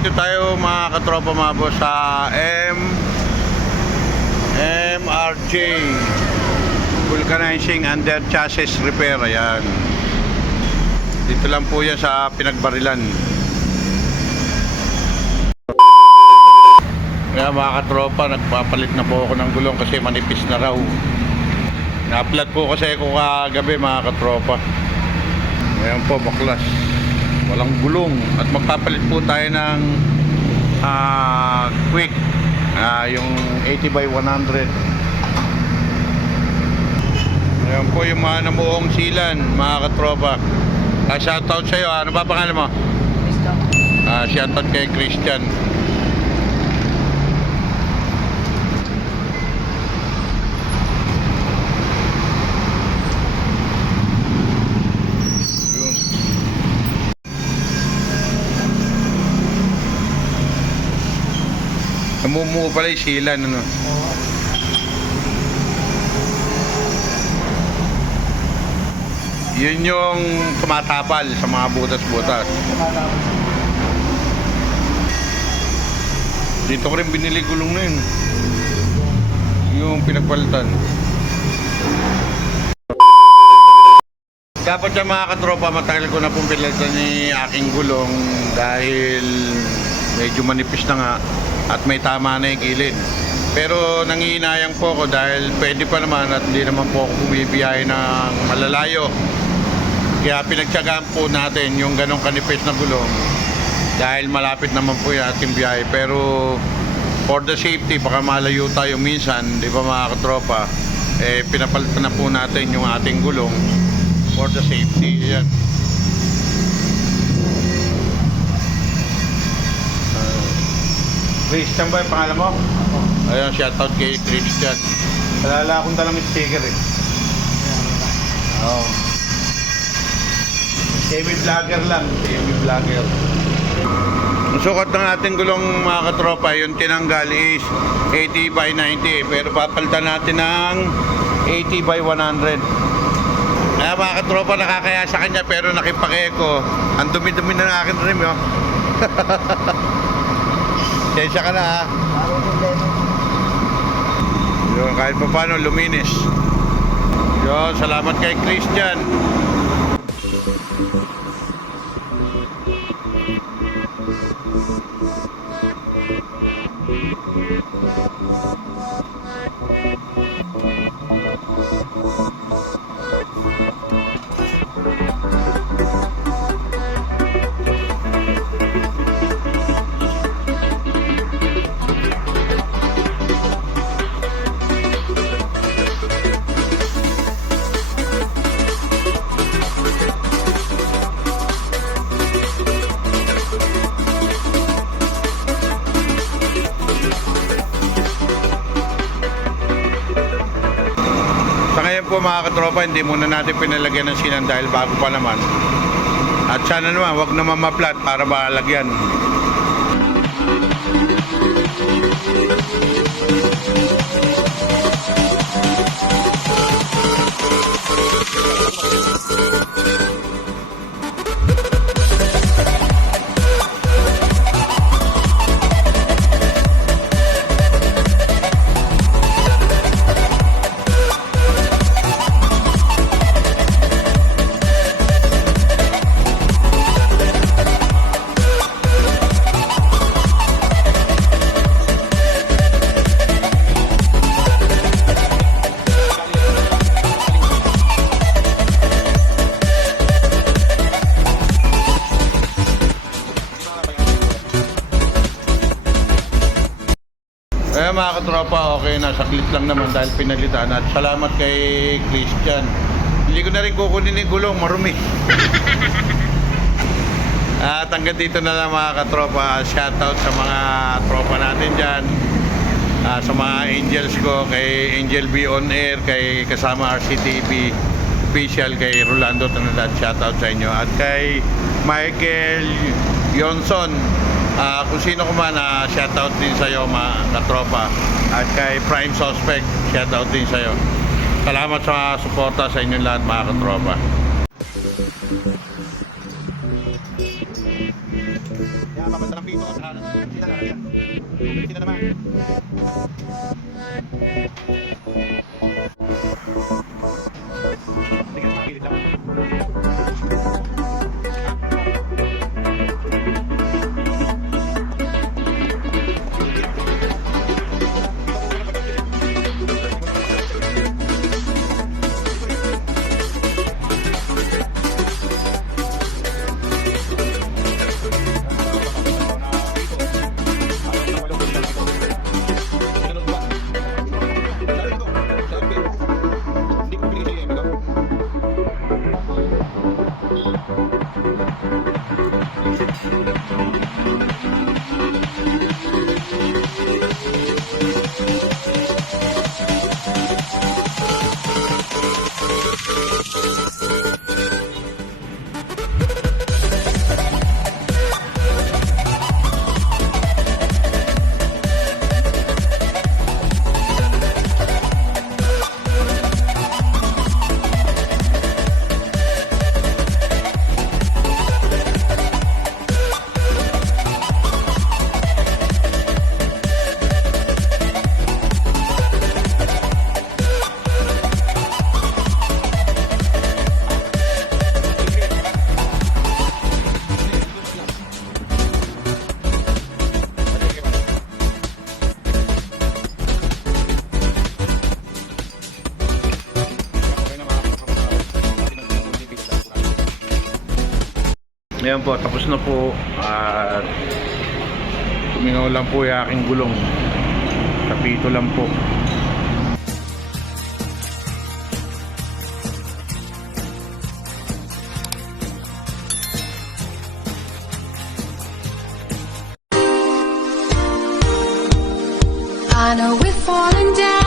nandito tayo mga katropa mga boss sa MRJ Vulcanizing Under Chassis Repair. Ayan, dito lang po yan sa Pinagbarilan. Kaya mga katropa, nagpapalit na po ako ng gulong kasi manipis na raw. Na-upload po kasi ako kagabi mga katropa. Ayan po, baklas, walang gulong. At magpapalit po tayo ng quick, yung 80/100. Ayan po yung mga namuong silan mga katropa. Shoutout sa'yo. Ano ba pangalan mo? Christian. Shoutout kay Christian. Namumuo pala yung silan, ano? Yun yung tumatapal sa mga butas-butas. Dito ko rin binili gulong na yun, yung pinagpalitan. Dapat sa mga katropa, matagal ko na pong pinalitan ni aking gulong dahil medyo manipis na nga at may tama na yung gilid. Pero nangihinayang po ako dahil pwede pa naman at hindi naman po ako bumibiyahe ng malalayo. Kaya pinagtyagaan po natin yung ganong kanipis na gulong dahil malapit naman po yung ating biyahe. Pero for the safety, baka malayo tayo minsan, di ba mga katropa, pinapalitan na po natin yung ating gulong for the safety. Yan. Christian ba yung pangalan mo? Ayun, shoutout kay Christian. Alala akong talang sticker eh. Oo. Semi-vlogger lang. Semi-vlogger. Ang sukat ng ating gulong mga katropa, yung tinanggal is 80/90. Pero papalitan natin ng 80/100. Kaya mga katropa, nakakaya sa kanya pero nakipag-eco. Ang dumi-dumi na ng akin rin yun. Sensya ka na ha. Yun, kahit pa paano luminis. Yun, salamat kay Christian. Sa ngayon po mga katropa, hindi muna natin pinalagyan ng sinan dahil bago pa naman. At sana naman, wag naman ma-flat para malagyan. Mga katropa, okay na, saglit lang naman dahil pinalitan. At salamat kay Christian. Hindi ko na rin kukunin yung gulong, marumi. At hanggang dito na lang mga katropa. Shoutout sa mga tropa natin dyan, sa mga angels ko, kay Angel B on Air, kay kasama RCTV official, kay Rolando Trinidad, shoutout sa inyo. At kay Michael Yonson, kung sino ko man, shoutout din sa'yo mga katropa. At kay Prime Suspect, shoutout din sa'yo. Salamat sa suporta sa inyong lahat mga katropa. Kaya mabasa ng pito. Sila na yan. Sila naman. Sige na, makilid lang. Ngayon po, tapos na po at tumingaw lang po yung aking gulong. Kapito lang po. I know we're falling down.